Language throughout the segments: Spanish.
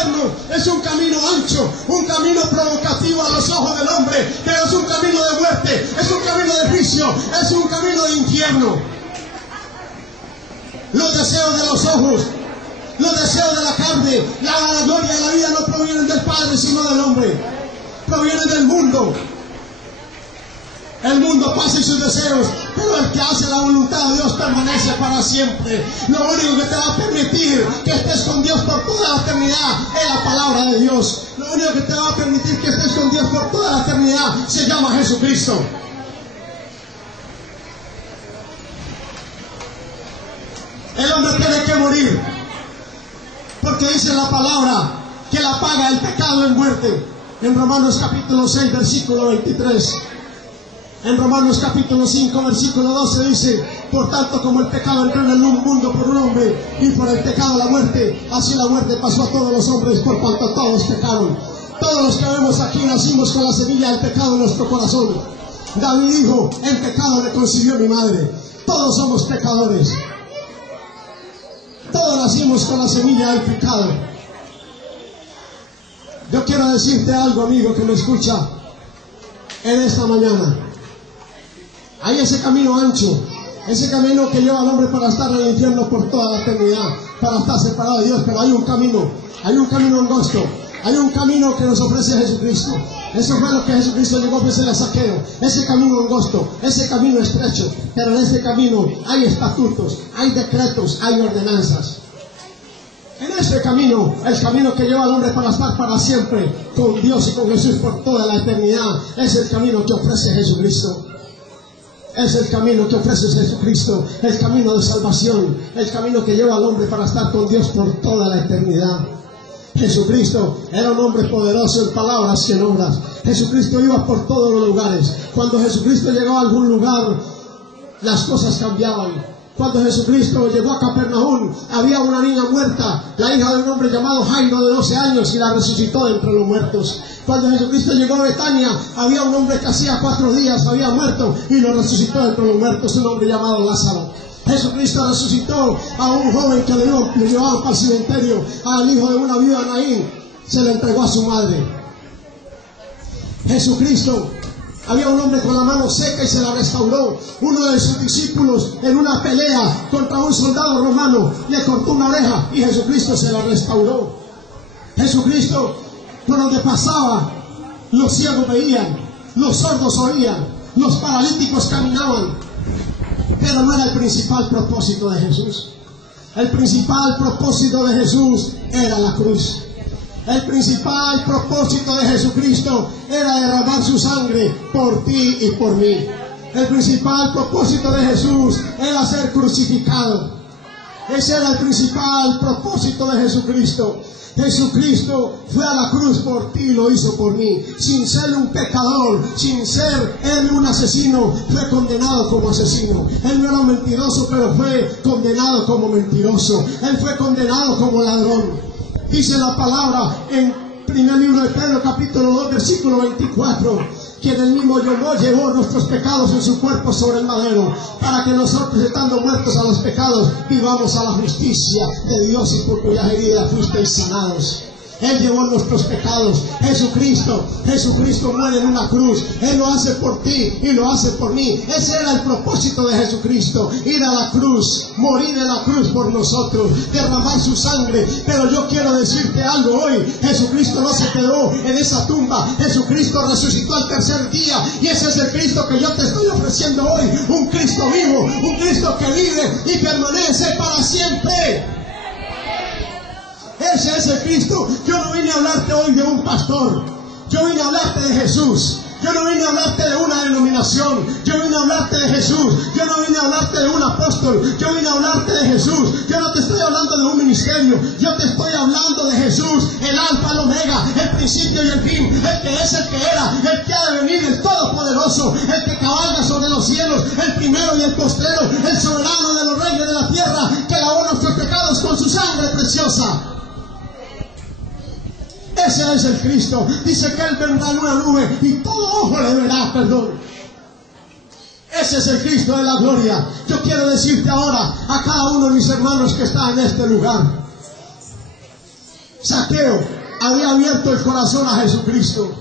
infierno es un camino ancho, un camino provocativo a los ojos del hombre, pero es un camino de muerte, es un camino de juicio, es un camino de infierno. Los deseos de los ojos, los deseos de la carne, la gloria de la vida no provienen del Padre sino del hombre, provienen del mundo. El mundo pasa y sus deseos, pero el que hace la voluntad de Dios permanece para siempre. Lo único que te va a permitir que estés con Dios por toda la eternidad es la palabra de Dios. Lo único que te va a permitir que estés con Dios por toda la eternidad se llama Jesucristo. El hombre tiene que morir, porque dice la palabra que la paga del pecado es muerte. En Romanos capítulo 6, versículo 23. En Romanos capítulo 5, versículo 12 dice: por tanto, como el pecado entró en el mundo por un hombre, y por el pecado la muerte, así la muerte pasó a todos los hombres, por cuanto todos pecaron. Todos los que vemos aquí nacimos con la semilla del pecado en nuestro corazón. David dijo: en pecado me concibió mi madre. Todos somos pecadores. Todos nacimos con la semilla del pecado. Yo quiero decirte algo, amigo que me escucha en esta mañana. Hay ese camino ancho, ese camino que lleva al hombre para estar en el infierno por toda la eternidad, para estar separado de Dios, pero hay un camino angosto, hay un camino que nos ofrece Jesucristo. Eso fue lo que Jesucristo llegó a ofrecer a Zaqueo, ese camino angosto, ese camino estrecho, pero en este camino hay estatutos, hay decretos, hay ordenanzas. En este camino, el camino que lleva al hombre para estar para siempre con Dios y con Jesús por toda la eternidad, es el camino que ofrece Jesucristo. Es el camino que ofrece Jesucristo, el camino de salvación, el camino que lleva al hombre para estar con Dios por toda la eternidad. Jesucristo era un hombre poderoso en palabras y en obras. Jesucristo iba por todos los lugares. Cuando Jesucristo llegó a algún lugar, las cosas cambiaban. Cuando Jesucristo llegó a Capernaum, había una niña muerta, la hija de un hombre llamado Jairo de 12 años, y la resucitó de entre los muertos. Cuando Jesucristo llegó a Betania, había un hombre que hacía 4 días había muerto y lo resucitó de entre los muertos, un hombre llamado Lázaro. Jesucristo resucitó a un joven que le llevaban para el cementerio, al hijo de una viuda Naín, se le entregó a su madre. Jesucristo, había un hombre con la mano seca y se la restauró. Uno de sus discípulos en una pelea contra un soldado romano le cortó una oreja y Jesucristo se la restauró. Jesucristo, por donde pasaba, los ciegos veían, los sordos oían, los paralíticos caminaban. Pero no era el principal propósito de Jesús. El principal propósito de Jesús era la cruz. El principal propósito de Jesucristo era derramar su sangre por ti y por mí. El principal propósito de Jesús era ser crucificado. Ese era el principal propósito de Jesucristo. Jesucristo fue a la cruz por ti y lo hizo por mí. Sin ser un pecador, sin ser él un asesino, fue condenado como asesino. Él no era un mentiroso, pero fue condenado como mentiroso. Él fue condenado como ladrón. Dice la palabra en primer libro de Pedro, capítulo 2, versículo 24, que en el mismo llevó nuestros pecados en su cuerpo sobre el madero, para que nosotros, estando muertos a los pecados, vivamos a la justicia de Dios, y por cuyas heridas fuisteis sanados. Él llevó nuestros pecados. Jesucristo muere en una cruz. Él lo hace por ti y lo hace por mí. Ese era el propósito de Jesucristo: ir a la cruz, morir en la cruz por nosotros, derramar su sangre. Pero yo quiero decirte algo hoy: Jesucristo no se quedó en esa tumba. Jesucristo resucitó al tercer día, y ese es el Cristo que yo te estoy ofreciendo hoy. Un Cristo vivo, un Cristo que vive y permanece para siempre. Ese es el Cristo. Yo no vine a hablarte hoy de un pastor. Yo vine a hablarte de Jesús. Yo no vine a hablarte de una denominación. Yo vine a hablarte de Jesús. Yo no vine a hablarte de un apóstol. Yo vine a hablarte de Jesús. Yo no te estoy hablando de un ministerio. Yo te estoy hablando de Jesús, el alfa, el omega, el principio y el fin, el que es, el que era, el que ha de venir, el todopoderoso, el que cabalga sobre los cielos, el primero y el postrero, el soberano de los reyes de la tierra, que lavó nuestros pecados con su sangre preciosa. Ese es el Cristo. Dice que Él vendrá en una nube y todo ojo le verá perdón. Ese es el Cristo de la gloria. Yo quiero decirte ahora a cada uno de mis hermanos que está en este lugar: Zaqueo había abierto el corazón a Jesucristo.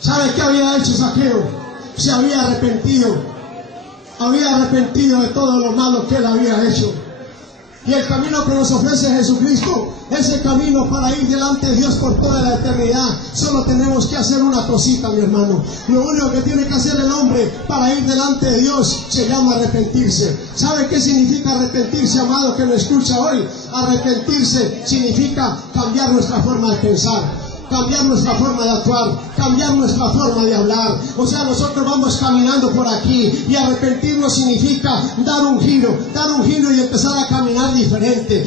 ¿Sabe qué había hecho Zaqueo? Se había arrepentido de todo lo malo que él había hecho. Y el camino que nos ofrece Jesucristo es el camino para ir delante de Dios por toda la eternidad. Solo tenemos que hacer una cosita, mi hermano. Lo único que tiene que hacer el hombre para ir delante de Dios se llama arrepentirse. ¿Sabe qué significa arrepentirse, amado que me escucha hoy? Arrepentirse significa cambiar nuestra forma de pensar, cambiar nuestra forma de actuar, cambiar nuestra forma de hablar. O sea, nosotros vamos caminando por aquí y arrepentirnos significa dar un giro y empezar a caminar diferente,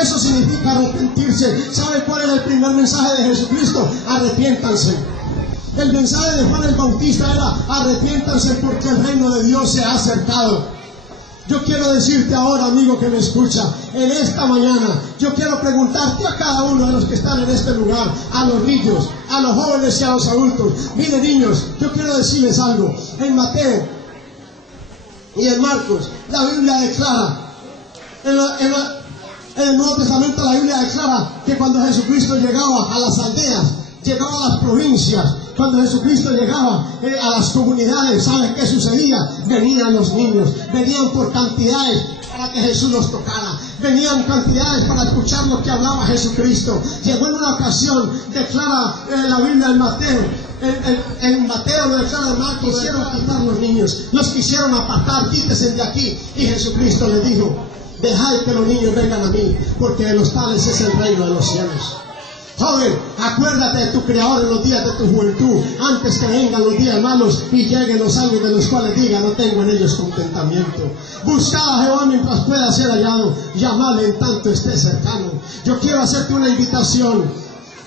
Eso significa arrepentirse. ¿Sabe cuál era el primer mensaje de Jesucristo? Arrepiéntanse. El mensaje de Juan el Bautista era: arrepiéntanse porque el reino de Dios se ha acercado. Yo quiero decirte ahora, amigo que me escucha, en esta mañana, yo quiero preguntarte a cada uno de los que están en este lugar, a los niños, a los jóvenes y a los adultos. Miren, niños, yo quiero decirles algo. En Mateo y en Marcos, la Biblia declara, en el Nuevo Testamento la Biblia declara que cuando Jesucristo llegaba a las aldeas, llegaba a las provincias, cuando Jesucristo llegaba a las comunidades, ¿sabes qué sucedía? Venían los niños, venían por cantidades para que Jesús los tocara, venían cantidades para escuchar lo que hablaba Jesucristo. Llegó en una ocasión, declara la Biblia en Mateo, en Mateo lo declara, Marcos, quisieron quitar los niños, los quisieron apartar, quítese de aquí. Y Jesucristo les dijo: dejad que los niños vengan a mí, porque de los tales es el reino de los cielos. Joven, acuérdate de tu Creador en los días de tu juventud, antes que vengan los días malos y lleguen los años de los cuales diga: no tengo en ellos contentamiento. Buscad a Jehová mientras pueda ser hallado, llamadle en tanto esté cercano. Yo quiero hacerte una invitación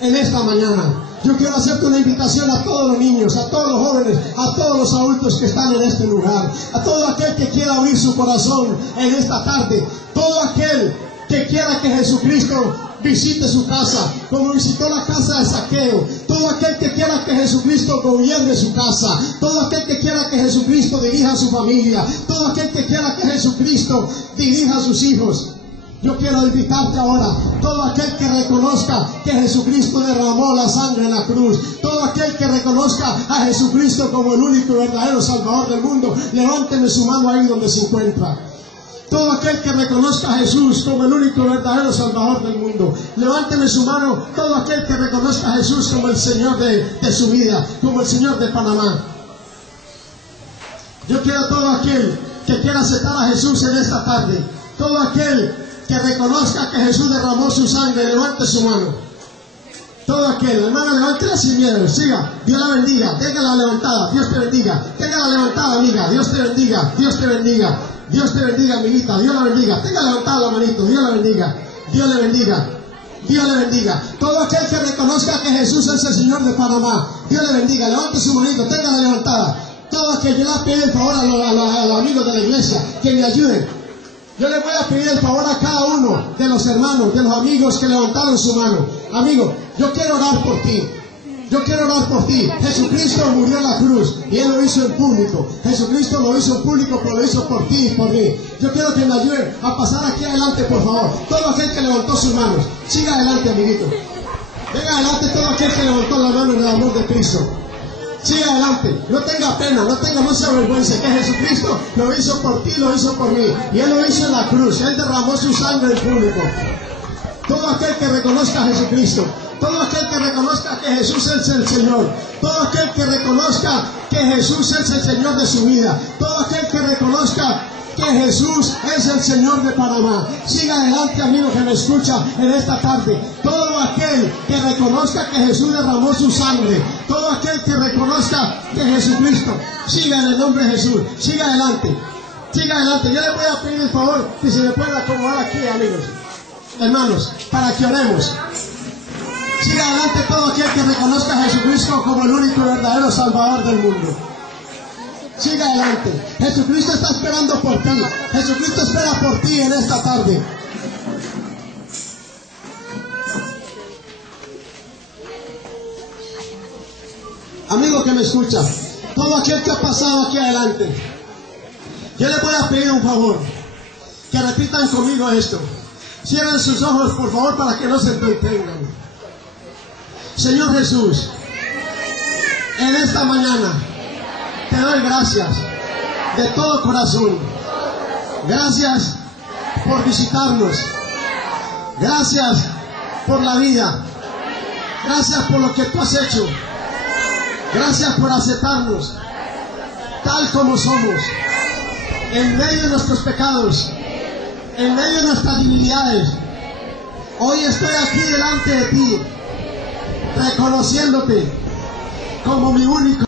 en esta mañana. Yo quiero hacerte una invitación a todos los niños, a todos los jóvenes, a todos los adultos que están en este lugar, a todo aquel que quiera abrir su corazón en esta tarde, todo aquel que quiera que Jesucristo visite su casa, como visitó la casa de Zaqueo. Todo aquel que quiera que Jesucristo gobierne su casa, todo aquel que quiera que Jesucristo dirija a su familia, todo aquel que quiera que Jesucristo dirija a sus hijos. Yo quiero invitarte ahora, todo aquel que reconozca que Jesucristo derramó la sangre en la cruz, todo aquel que reconozca a Jesucristo como el único y verdadero Salvador del mundo, levánteme su mano ahí donde se encuentra. Todo aquel que reconozca a Jesús como el único y verdadero Salvador del mundo, levánteme su mano. Todo aquel que reconozca a Jesús como el Señor de su vida, como el Señor de Panamá. Yo quiero todo aquel que quiera aceptar a Jesús en esta tarde, todo aquel que reconozca que Jesús derramó su sangre, levante su mano. Todo aquel, hermana, levántela sin miedo, siga, Dios la bendiga, téngala levantada, Dios te bendiga, téngala levantada, amiga, Dios te bendiga, Dios te bendiga, Dios te bendiga, amiguita, Dios la bendiga, tenga levantada la manito, Dios la bendiga, Dios le bendiga, Dios le bendiga. Todo aquel que reconozca que Jesús es el Señor de Panamá, Dios le bendiga, levante su manito, téngala levantada. Todo aquel, yo le pido el favor a los amigos de la iglesia que me ayuden. Yo le voy a pedir el favor a cada uno de los hermanos, de los amigos que levantaron su mano. Amigo, yo quiero orar por ti. Yo quiero orar por ti. Jesucristo murió en la cruz y Él lo hizo en público. Jesucristo lo hizo en público, pero lo hizo por ti y por mí. Yo quiero que me ayuden a pasar aquí adelante, por favor. Todo aquel que levantó sus manos, siga adelante, amiguito. Venga adelante todo aquel que levantó la mano en el amor de Cristo. Siga adelante, no tenga pena, no se avergüence, que Jesucristo lo hizo por ti, lo hizo por mí. Y Él lo hizo en la cruz, Él derramó su sangre en público. Todo aquel que reconozca a Jesucristo, todo aquel que reconozca que Jesús es el Señor, todo aquel que reconozca que Jesús es el Señor de su vida, todo aquel que reconozca que Jesús es el Señor de Panamá. Siga adelante, amigo que me escucha en esta tarde. Todo aquel que reconozca que Jesús derramó su sangre, todo aquel que reconozca que Jesucristo, siga en el nombre de Jesús, siga adelante, siga adelante. Yo le voy a pedir el favor que se me pueda acomodar aquí, amigos, hermanos, para que oremos. Siga adelante todo aquel que reconozca a Jesucristo como el único y verdadero Salvador del mundo. Siga adelante. Jesucristo está esperando por ti. Jesucristo espera por ti en esta tarde. Amigo que me escucha, todo aquel que ha pasado aquí adelante, yo le voy a pedir un favor. Que repitan conmigo esto. Cierren sus ojos, por favor, para que no se entretengan. Señor Jesús, en esta mañana te doy gracias de todo corazón. Gracias por visitarnos. Gracias por la vida. Gracias por lo que tú has hecho. Gracias por aceptarnos tal como somos, en medio de nuestros pecados, en medio de nuestras debilidades. Hoy estoy aquí delante de ti, reconociéndote como mi único